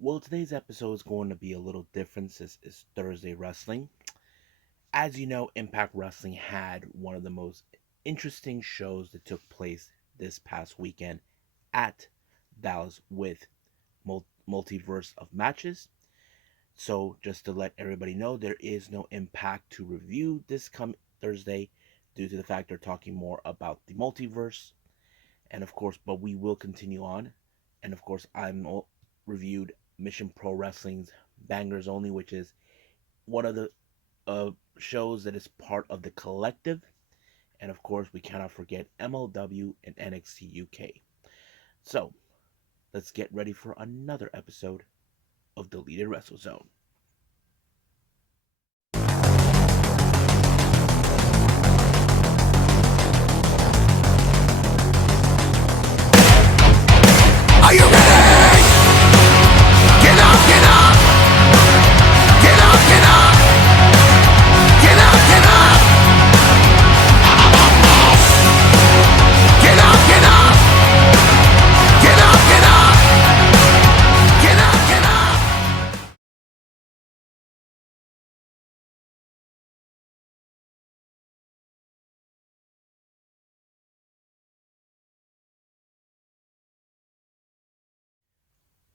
Well, today's episode is going to be a little different since it's Thursday Wrestling. As you know, Impact Wrestling had one of the most interesting shows that took place this past weekend at Dallas with Multiverse of Matches. So, just to let everybody know, there is no Impact to review this come Thursday due to the fact they're talking more about the multiverse. And of course, but we will continue on. And of course, I'm reviewed Mission Pro Wrestling's Bangerz Only, which is one of the shows that is part of the collective. And of course, we cannot forget MLW and NXT UK. So, let's get ready for another episode of Deleted Wrestle Zone. Are you ready? Get up, get up! Get up, get up! Get up, get up! Get up, get up! Get up, get up! Get up, get up!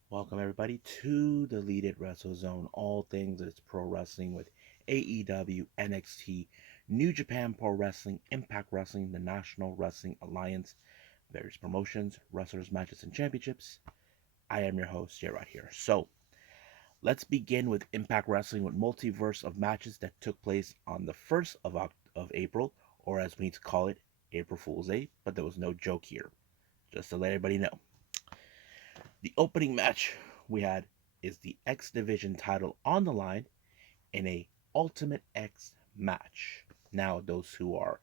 Welcome everybody to Deleted Wrestle Zone, all things that's pro wrestling with AEW, NXT, New Japan Pro Wrestling, Impact Wrestling, the National Wrestling Alliance, various promotions, wrestlers, matches, and championships. I am your host, Gerard here. So, let's begin with Impact Wrestling with Multiverse of Matches that took place on the 1st of April, or as we need to call it, April Fool's Day, but there was no joke here, just to let everybody know. The opening match we had is the X Division title on the line in a Ultimate X match. Now, those who are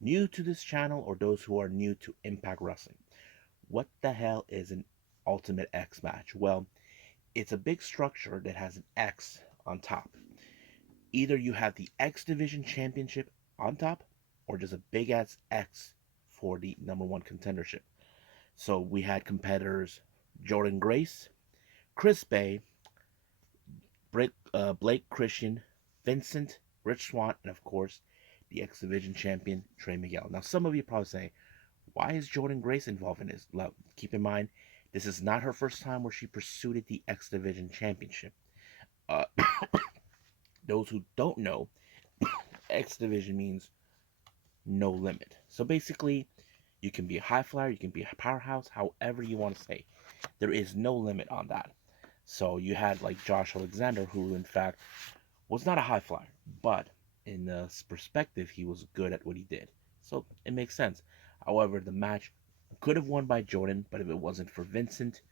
new to this channel or those who are new to Impact Wrestling, what the hell is an Ultimate X match? Well, it's a big structure that has an X on top. Either you have the X Division Championship on top or just a big ass X for the number one contendership. So we had competitors Jordan Grace, Chris Bay, Blake Christian, Vincent, Rich Swann, and of course, the X Division champion, Trey Miguel. Now, some of you probably say, why is Jordan Grace involved in this? Well, keep in mind, this is not her first time where she pursued the X Division championship. Uh, those who don't know, X Division means no limit. So basically, you can be a high flyer, you can be a powerhouse, however you want to say. There is no limit on that. So you had like Josh Alexander, who in fact was not a high flyer, but in the perspective, he was good at what he did. So it makes sense. However, the match could have won by Jordan, but if it wasn't for Vincent,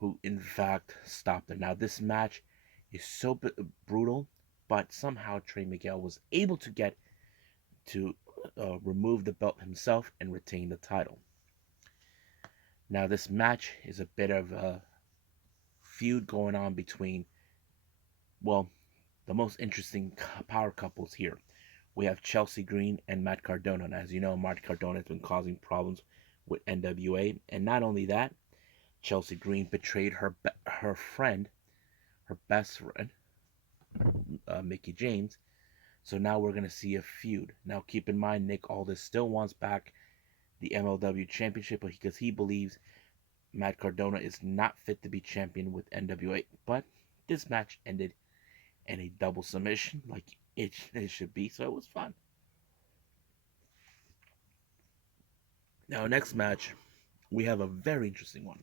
who in fact stopped it. Now this match is so brutal, but somehow Trey Miguel was able to get to remove the belt himself and retain the title. Now this match is a bit of a feud going on between, well, the most interesting power couples here. We have Chelsea Green and Matt Cardona. And as you know, Matt Cardona has been causing problems with NWA. And not only that, Chelsea Green betrayed her friend, her best friend, Mickie James. So now we're going to see a feud. Now keep in mind, Nick Aldis still wants back the MLW Championship because he believes Matt Cardona is not fit to be champion with NWA. But this match ended in a double submission like it should be, so it was fun. Now, next match, we have a very interesting one.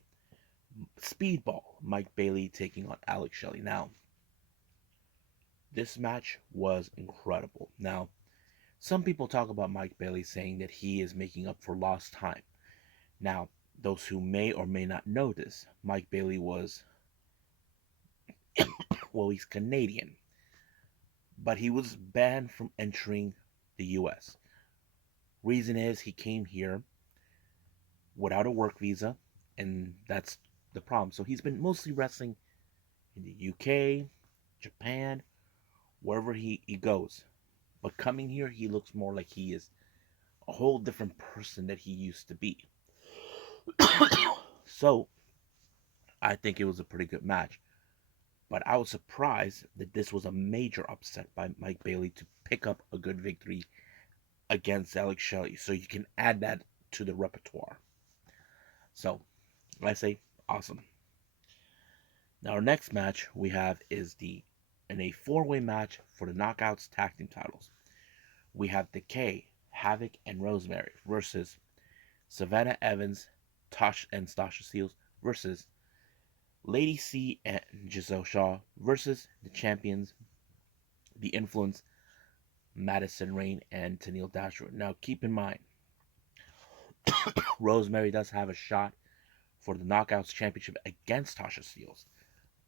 Speedball, Mike Bailey taking on Alex Shelley. Now, this match was incredible. Now, some people talk about Mike Bailey saying that he is making up for lost time. Now, those who may or may not know this, Mike Bailey was, well, he's Canadian, but he was banned from entering the US. Reason is he came here without a work visa, and that's the problem. So he's been mostly wrestling in the UK, Japan, wherever he goes. But coming here, he looks more like he is a whole different person that he used to be. So, I think it was a pretty good match. But I was surprised that this was a major upset by Mike Bailey to pick up a good victory against Alex Shelley. So you can add that to the repertoire. So I say awesome. Now our next match we have is in a four-way match for the Knockouts Tag Team titles. We have Decay, Havoc, and Rosemary versus Savannah Evans, Tosh and Stasha Steeles versus Lady C and Giselle Shaw versus the champions, The Influence, Madison Rain, and Tennille Dashwood. Now keep in mind, Rosemary does have a shot for the Knockouts Championship against Tasha Steeles,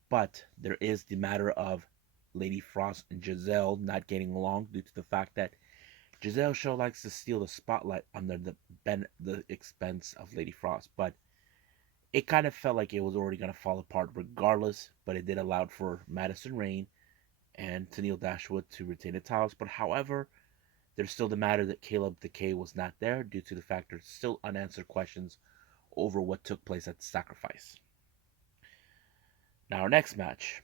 but there is the matter of Lady Frost and Giselle not getting along due to the fact that Giselle Shaw likes to steal the spotlight under the expense of Lady Frost, but it kind of felt like it was already going to fall apart regardless, but it did allow for Madison Rain and Tennille Dashwood to retain the titles. But however, there's still the matter that Caleb Decay was not there due to the fact there's still unanswered questions over what took place at Sacrifice. Now, our next match,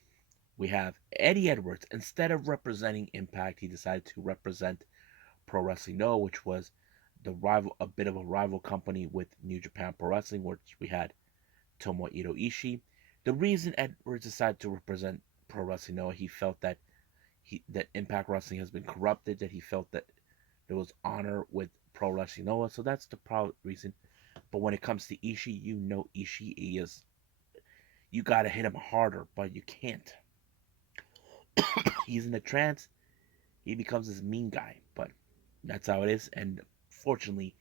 we have Eddie Edwards. Instead of representing Impact, he decided to represent Pro Wrestling Noah, which was a bit of a rival company with New Japan Pro Wrestling, which we had Tomohiro Ishii. The reason Edwards decided to represent Pro Wrestling Noah, he felt that that Impact Wrestling has been corrupted, that he felt that there was honor with Pro Wrestling Noah, so that's the probably reason. But when it comes to Ishii, you know Ishii is, you gotta hit him harder, but you can't. He's in a trance, he becomes this mean guy, but that's how it is, and fortunately,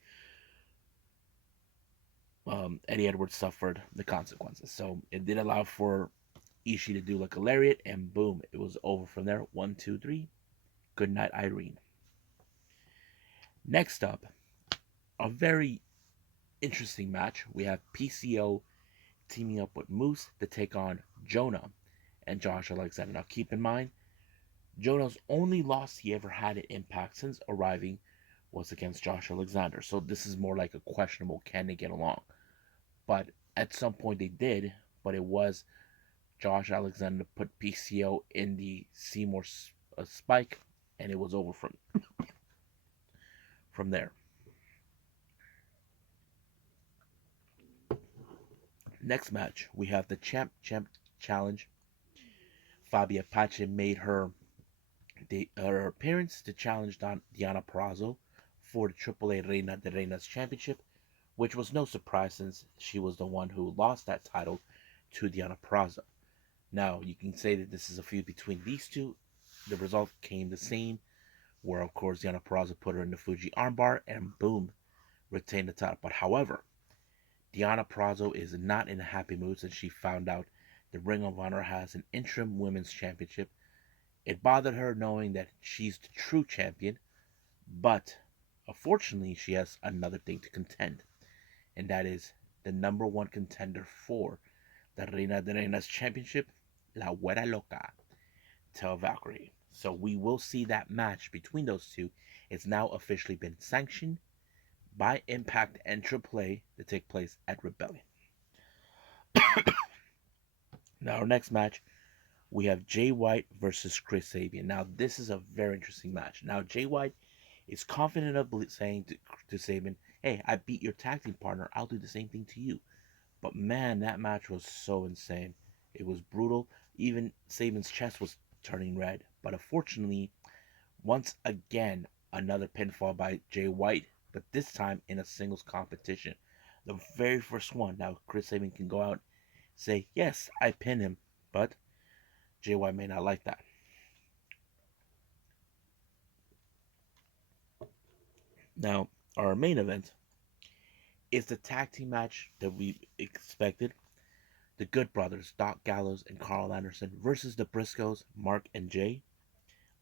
Eddie Edwards suffered the consequences. So it did allow for Ishii to do like a lariat, and boom, it was over from there. 1, 2, 3. Good night, Irene. Next up, a very interesting match. We have PCO teaming up with Moose to take on Jonah and Josh Alexander. Now keep in mind, Jonah's only loss he ever had at Impact since arriving was against Josh Alexander. So this is more like a questionable, can they get along? But at some point they did, but it was Josh Alexander put PCO in the Seymour spike, and it was over from there. Next match, we have the Champ Challenge. Fabia Pache made her appearance to challenge Diana Purrazzo for the AAA Reina de Reinas Championship, which was no surprise since she was the one who lost that title to Diana Purrazzo. Now, you can say that this is a feud between these two. The result came the same, where, of course, Diana Purrazzo put her in the Fuji armbar and, boom, retained the title. But, however, Diana Purrazzo is not in a happy mood since she found out the Ring of Honor has an interim women's championship. It bothered her knowing that she's the true champion, but unfortunately, she has another thing to contend, and that is the number one contender for the Reina de Reinas Championship, La Güera Loca, Tel Valkyrie. So we will see that match between those two. It's now officially been sanctioned by Impact and AAA to take place at Rebellion. Now, our next match, we have Jay White versus Chris Sabin. Now, this is a very interesting match. Now, Jay White is confident of saying to Sabin, hey, I beat your tag team partner. I'll do the same thing to you. But man, that match was so insane. It was brutal. Even Sabin's chest was turning red. But unfortunately, once again, another pinfall by Jay White, but this time in a singles competition. The very first one. Now, Chris Sabin can go out and say, yes, I pinned him. But Jay White may not like that. Now, our main event is the tag team match that we expected. The Good Brothers, Doc Gallows and Carl Anderson versus the Briscoes, Mark and Jay.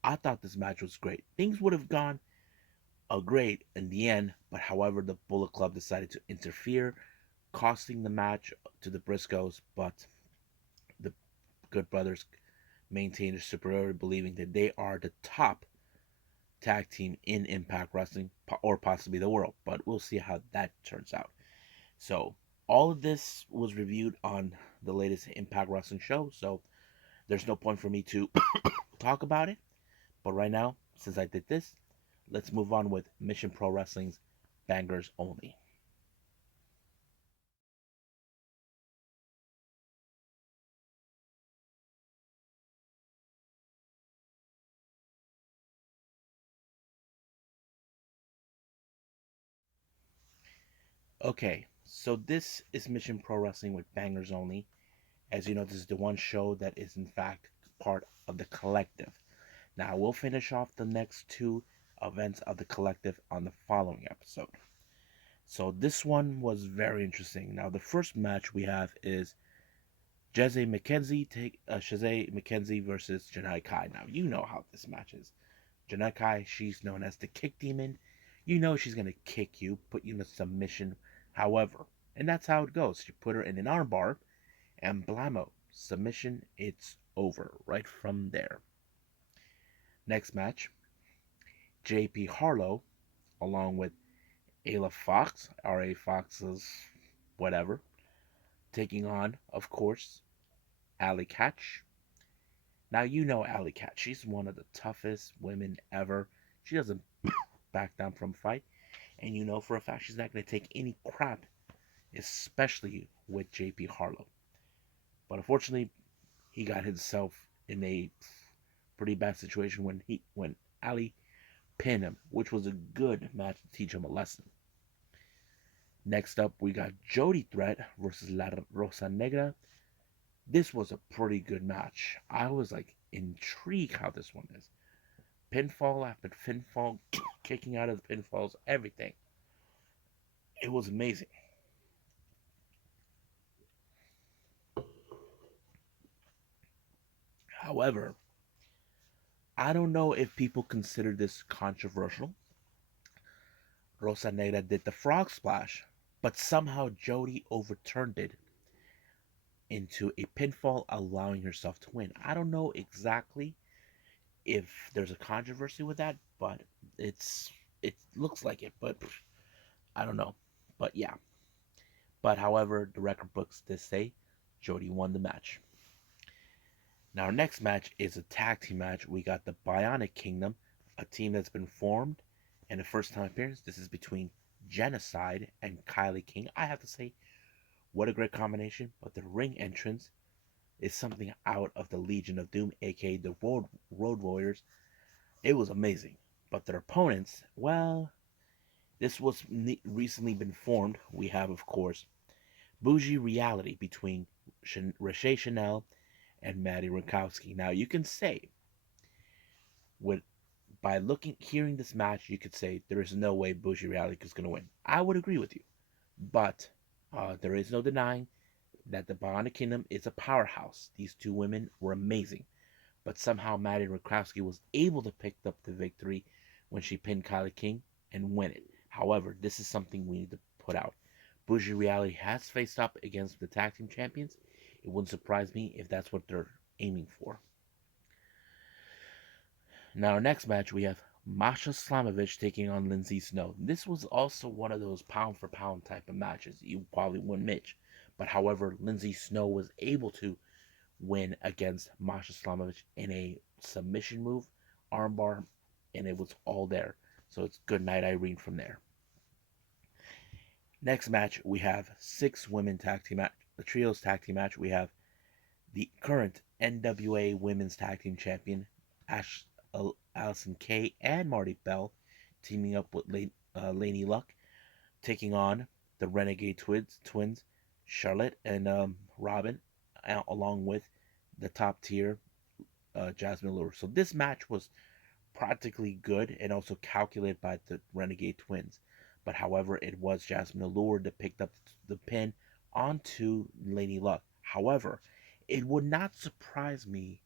I thought this match was great. Things would have gone great in the end, but however, the Bullet Club decided to interfere, costing the match to the Briscoes, but the Good Brothers maintained their superiority, believing that they are the top tag team in Impact Wrestling, or possibly the world, but we'll see how that turns out. So all of this was reviewed on the latest Impact Wrestling show, so There's no point for me to talk about it, but right now, since I did this, let's move on with Mission Pro Wrestling's Bangerz Only. Okay, so this is Mission Pro Wrestling with Bangerz Only. As you know, this is the one show that is in fact part of the collective. Now, we'll finish off the next two events of the collective on the following episode. So this one was very interesting. Now, the first match we have is Shazay McKenzie versus Janai Kai. Now, you know how this match is. Janai Kai, she's known as the kick demon. You know she's going to kick you, put you in a submission. However, and that's how it goes. You put her in an armbar, and blammo, submission, it's over right from there. Next match, JP Harlow, along with Ayla Fox, R.A. Fox's whatever, taking on, of course, Alley Catch. Now, you know Alley Catch. She's one of the toughest women ever. She doesn't back down from fight. And you know for a fact she's not going to take any crap, especially with JP Harlow. But unfortunately, he got himself in a pretty bad situation when Ali pinned him, which was a good match to teach him a lesson. Next up, we got Jody Threat versus La Rosa Negra. This was a pretty good match. I was like intrigued how this one is. Pinfall after pinfall, kicking out of the pinfalls, everything. It was amazing. However, I don't know if people consider this controversial. Rosa Negra did the frog splash, but somehow Jody overturned it into a pinfall, allowing herself to win. I don't know exactly if there's a controversy with that, but it looks like it, but I don't know. But yeah. But however, the record books did say Jody won the match. Now our next match is a tag team match. We got the Bionic Kingdom, a team that's been formed, and the first time appearance. This is between Genocide and Kylie King. I have to say, what a great combination. But the ring entrance is something out of the Legion of Doom, aka the Road Warriors. It was amazing. But their opponents, well, this was recently been formed. We have, of course, Bougie Reality between Rashay Chanel and Maddie Rakowski. Now you can say, with by hearing this match, you could say there is no way Bougie Reality is going to win. I would agree with you, but there is no denying that the Bionic Kingdom is a powerhouse. These two women were amazing, but somehow Maddie Rakowski was able to pick up the victory when she pinned Kylie King and win it. However, this is something we need to put out. Bougie Reality has faced up against the tag team champions. It wouldn't surprise me if that's what they're aiming for. Now, our next match, we have Masha Slamovich taking on Lindsay Snow. This was also one of those pound for pound type of matches. You probably wouldn't Mitch. But however, Lindsay Snow was able to win against Masha Slamovich in a submission move, armbar, and it was all there. So it's good night Irene from there. Next match, we have 6 women tag team match. The trios tag team match. We have the current NWA Women's Tag Team Champion, Allison Kay and Marty Bell, teaming up with Laney Luck, taking on the Renegade twins Charlotte and Robin, along with the top tier Jasmine Allure. So this match was practically good and also calculated by the Renegade twins. But however, it was Jasmine Allure that picked up the pin onto Laney Luck. However, it would not surprise me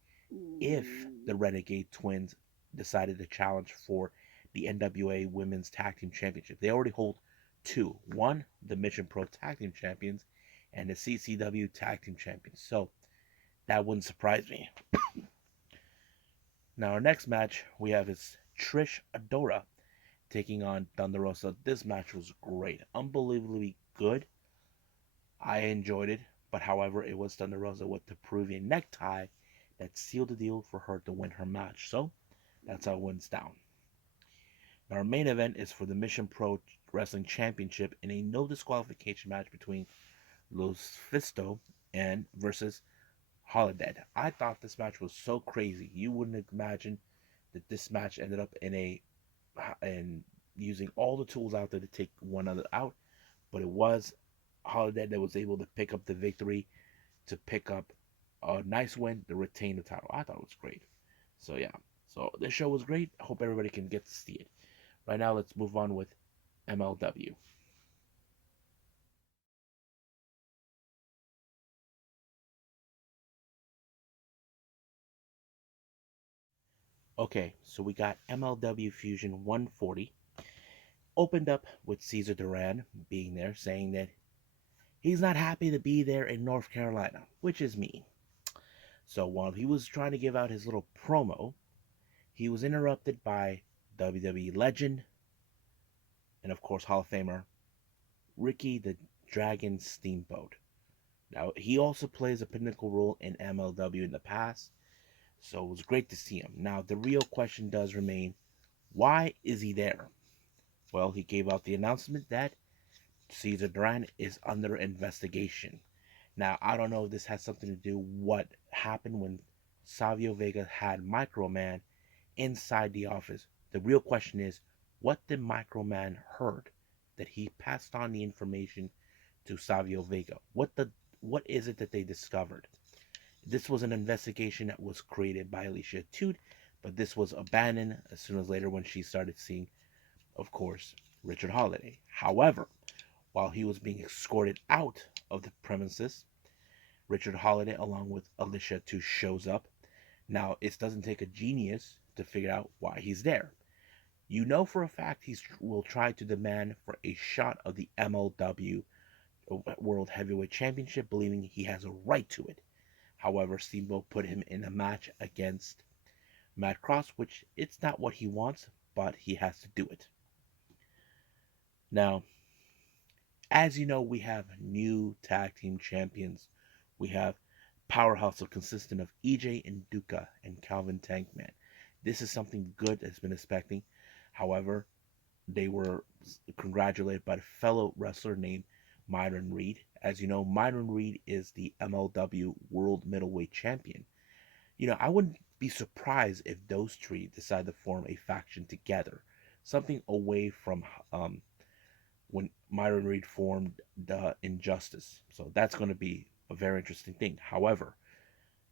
if the Renegade twins decided to challenge for the NWA Women's Tag Team Championship. They already hold 2. One, the Mission Pro Tag Team Champions, and the CCW Tag Team Champions. So that wouldn't surprise me. Now our next match we have is Trish Adora taking on Thunder Rosa. This match was great, unbelievably good. I enjoyed it, but however, it was Thunder Rosa with the Peruvian necktie that sealed the deal for her to win her match. So that's how it went down. Now, our main event is for the Mission Pro Wrestling Championship in a no disqualification match between Los Fisto and versus Holliday. I thought this match was so crazy. You wouldn't imagine that this match ended up in using all the tools out there to take one another out, but it was Holliday that was able to pick up the victory, to pick up a nice win to retain the title. I thought it was great. So yeah, so this show was great. I hope everybody can get to see it. Right now, let's move on with MLW. Okay, so we got MLW Fusion 140. Opened up with Cezar Duran being there, saying that he's not happy to be there in North Carolina, which is me. So while he was trying to give out his little promo, he was interrupted by WWE legend and, of course, Hall of Famer Ricky the Dragon Steamboat. Now, he also plays a pinnacle role in MLW in the past, so it was great to see him. Now, the real question does remain, why is he there? Well, he gave out the announcement that Cezar Duran is under investigation. Now, I don't know if this has something to do what happened when Savio Vega had Microman inside the office. The real question is, what did Microman heard that he passed on the information to Savio Vega? What is it that they discovered? This was an investigation that was created by Alicia Tude, but this was abandoned as soon as later when she started seeing, of course, Richard Holliday. However, while he was being escorted out of the premises, Richard Holliday, along with Alicia Tude, shows up. Now, it doesn't take a genius to figure out why he's there. You know for a fact he will try to demand for a shot of the MLW World Heavyweight Championship, believing he has a right to it. However, Steamboat put him in a match against Matt Cross, which it's not what he wants, but he has to do it. Now, as you know, we have new tag team champions. We have Powerhouse consistent of EJ and Duca and Calvin Tankman. This is something good that's been expecting. However, they were congratulated by a fellow wrestler named Myron Reed. As you know, Myron Reed is the MLW World Middleweight Champion. I wouldn't be surprised if those three decide to form a faction together. Something away from when Myron Reed formed the Injustice. So that's going to be a very interesting thing. However,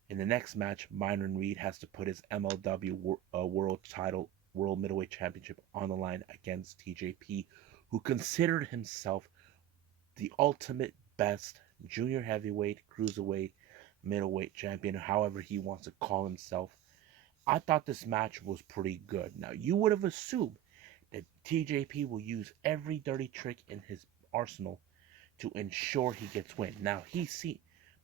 in the next match, Myron Reed has to put his MLW World Title, World Middleweight Championship on the line against TJP, who considered himself the ultimate best junior heavyweight, cruiserweight, middleweight champion, however he wants to call himself. I thought this match was pretty good. Now, you would have assumed that TJP will use every dirty trick in his arsenal to ensure he gets win. Now,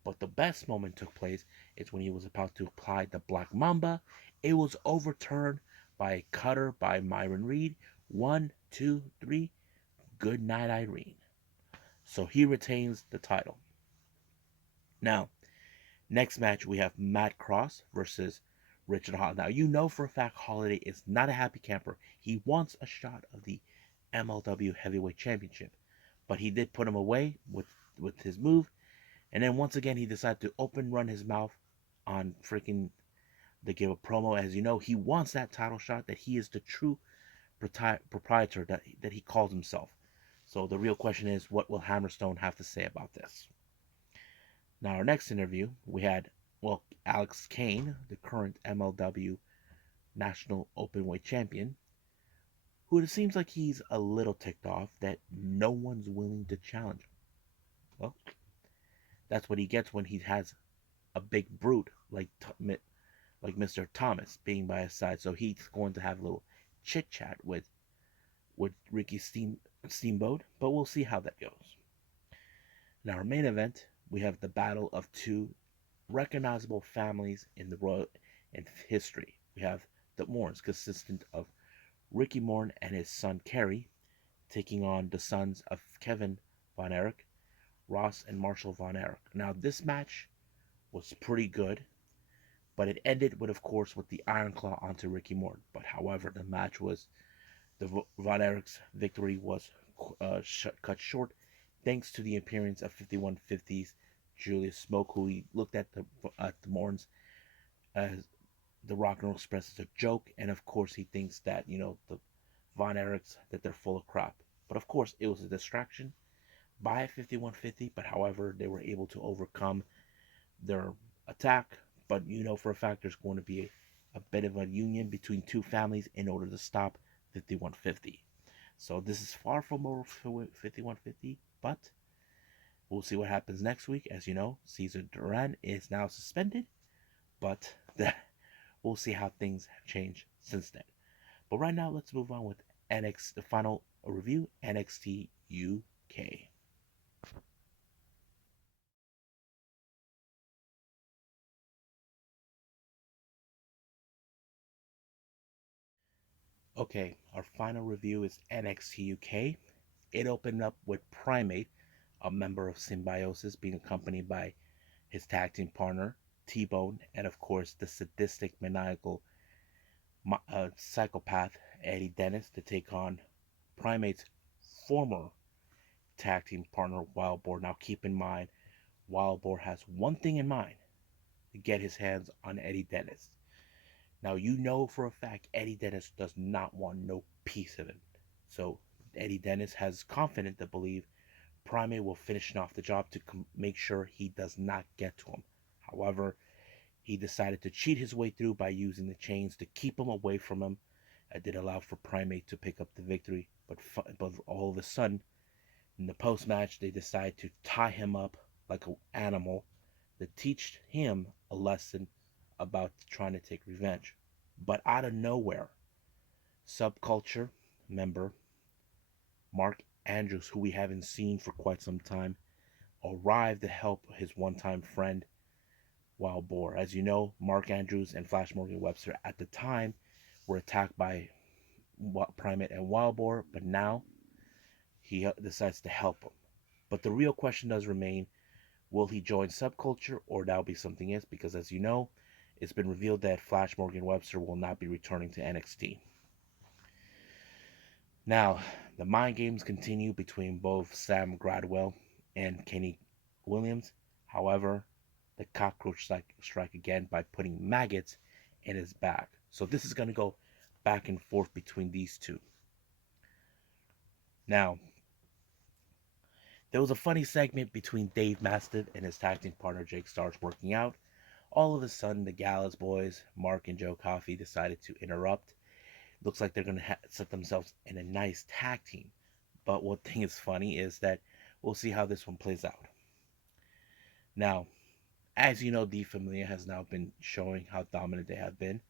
but the best moment took place is when he was about to apply the Black Mamba. It was overturned by a cutter by Myron Reed. 1, 2, 3. Good night, Irene. So he retains the title. Now, next match we have Matt Cross versus Richard Holliday. Now, you know for a fact Holliday is not a happy camper. He wants a shot of the MLW Heavyweight Championship, but he did put him away with his move. And then once again, he decided to open run his mouth on freaking to give a promo. As you know, he wants that title shot, that he is the true proprietor that he calls himself. So the real question is, what will Hammerstone have to say about this? Now, our next interview, we had, Alex Kane, the current MLW National Openweight Champion, who it seems like he's a little ticked off that no one's willing to challenge him. Well, that's what he gets when he has a big brute like Mr. Thomas being by his side. So he's going to have a little chit chat with Ricky Steamboat, but we'll see how that goes. Now, our main event, we have the battle of two recognizable families in the royal in history. We have the Mortons, consistent of Ricky Morton and his son Kerry, taking on the sons of Kevin Von Erich, Ross and Marshall Von Erich. Now, this match was pretty good. But it ended with, of course, with the Iron Claw onto Ricky Morton. But however, the match was the Von Erichs victory was cut short thanks to the appearance of 5150's Julius Smoke, who he looked at the Mortons as the Rock and Roll Express as a joke, and of course he thinks that the Von Erichs that they're full of crap. But of course it was a distraction by 5150. But however, they were able to overcome their attack. But for a fact there's going to be a bit of a union between two families in order to stop 5150. So this is far from over 5150, but we'll see what happens next week. As you know, Cezar Duran is now suspended, but we'll see how things have changed since then. But right now, let's move on with the final review, NXT UK. Okay, our final review is NXT UK. It opened up with Primate, a member of Symbiosis, being accompanied by his tag team partner, T-Bone, and of course the sadistic, maniacal psychopath, Eddie Dennis, to take on Primate's former tag team partner, Wild Boar. Now keep in mind, Wild Boar has one thing in mind: to get his hands on Eddie Dennis. Now for a fact Eddie Dennis does not want no piece of it. So Eddie Dennis has confidence to believe Primate will finish off the job to make sure he does not get to him. However, he decided to cheat his way through by using the chains to keep him away from him. It did allow for Primate to pick up the victory, but all of a sudden, in the post-match, they decide to tie him up like an animal to teach him a lesson about trying to take revenge. But out of nowhere, Subculture member Mark Andrews, who we haven't seen for quite some time, arrived to help his one-time friend Wild Boar. As you know, Mark Andrews and Flash Morgan Webster at the time were attacked by Primate and Wild Boar, but now he decides to help them. But the real question does remain: will he join Subculture, or that'll be something else? Because as you know, it's been revealed that Flash Morgan Webster will not be returning to NXT. Now, the mind games continue between both Sam Gradwell and Kenny Williams. However, the cockroach strike again by putting maggots in his back. So this is going to go back and forth between these two. Now, there was a funny segment between Dave Mastiff and his tag team partner Jake Starks working out. All of a sudden, the Gallows boys, Mark and Joe Coffey, decided to interrupt. Looks like they're going to set themselves in a nice tag team. But what thing is funny is that we'll see how this one plays out. Now, as you know, D Familia has now been showing how dominant they have been.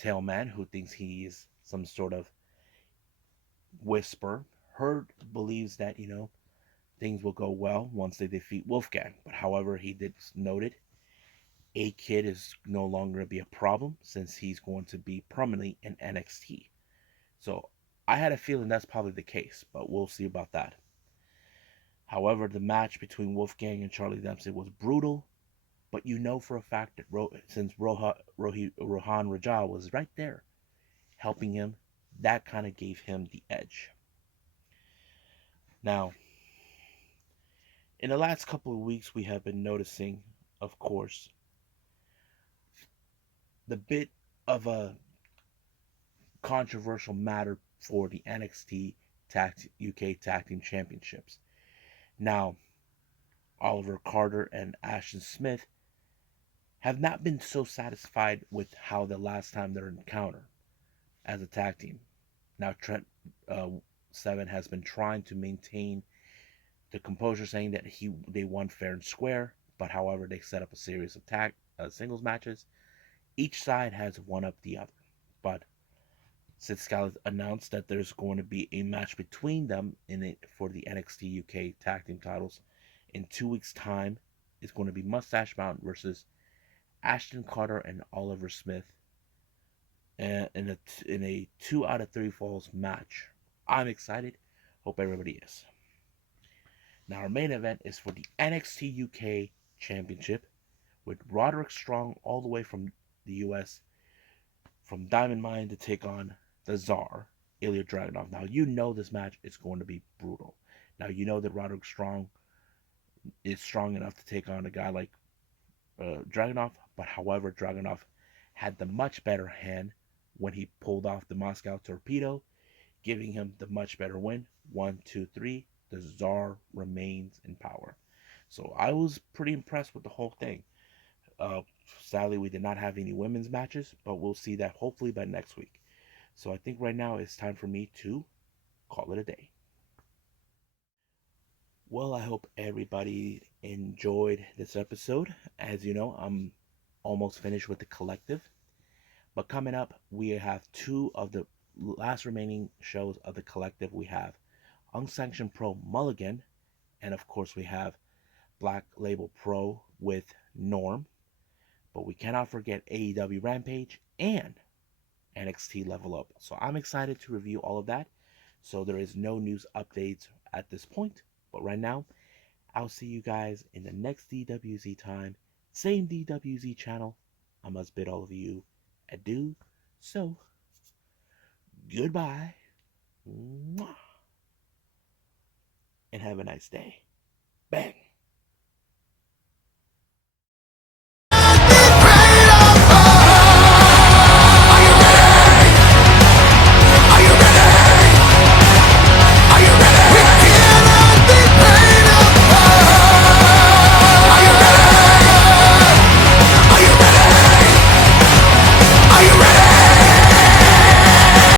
Tailman, who thinks he is some sort of whisper, believes that, things will go well once they defeat Wolfgang. But however, he did noted A-Kid is no longer be a problem since he's going to be permanently in NXT. So I had a feeling that's probably the case, but we'll see about that. However, the match between Wolfgang and Charlie Dempsey was brutal, but for a fact that since Rohan Raja was right there helping him, that kind of gave him the edge. Now, in the last couple of weeks, we have been noticing, of course, the bit of a controversial matter for the NXT UK Tag Team Championships. Now, Oliver Carter and Ashton Smith have not been so satisfied with how the last time their encounter as a tag team. Now, Trent Seven has been trying to maintain the composure, saying that they won fair and square, but however, they set up a series of singles matches. Each side has one up the other, but Sid Scala announced that there's going to be a match between them for the NXT UK Tag Team titles in 2 weeks' time. It's going to be Mustache Mountain versus Ashton Carter and Oliver Smith in a 2 out of 3 falls match. I'm excited. Hope everybody is. Now our main event is for the NXT UK Championship with Roderick Strong all the way from the U.S. from Diamond Mine to take on the Czar, Ilya Dragunov. Now, you know this match is going to be brutal. Now, you know that Roderick Strong is strong enough to take on a guy like Dragunov, but however, Dragunov had the much better hand when he pulled off the Moscow Torpedo, giving him the much better win. 1, 2, 3. The Czar remains in power. So I was pretty impressed with the whole thing. Uh, Sadly, we did not have any women's matches, but we'll see that hopefully by next week. So I think right now it's time for me to call it a day. Well, I hope everybody enjoyed this episode. As you know, I'm almost finished with the collective. But coming up, we have two of the last remaining shows of the collective. We have Unsanctioned Pro Mulligan, and of course, we have Black Label Pro with Norm. But we cannot forget AEW Rampage and NXT Level Up. So I'm excited to review all of that. So there is no news updates at this point. But right now, I'll see you guys in the next DWZ time. Same DWZ channel. I must bid all of you adieu. So, goodbye. And have a nice day.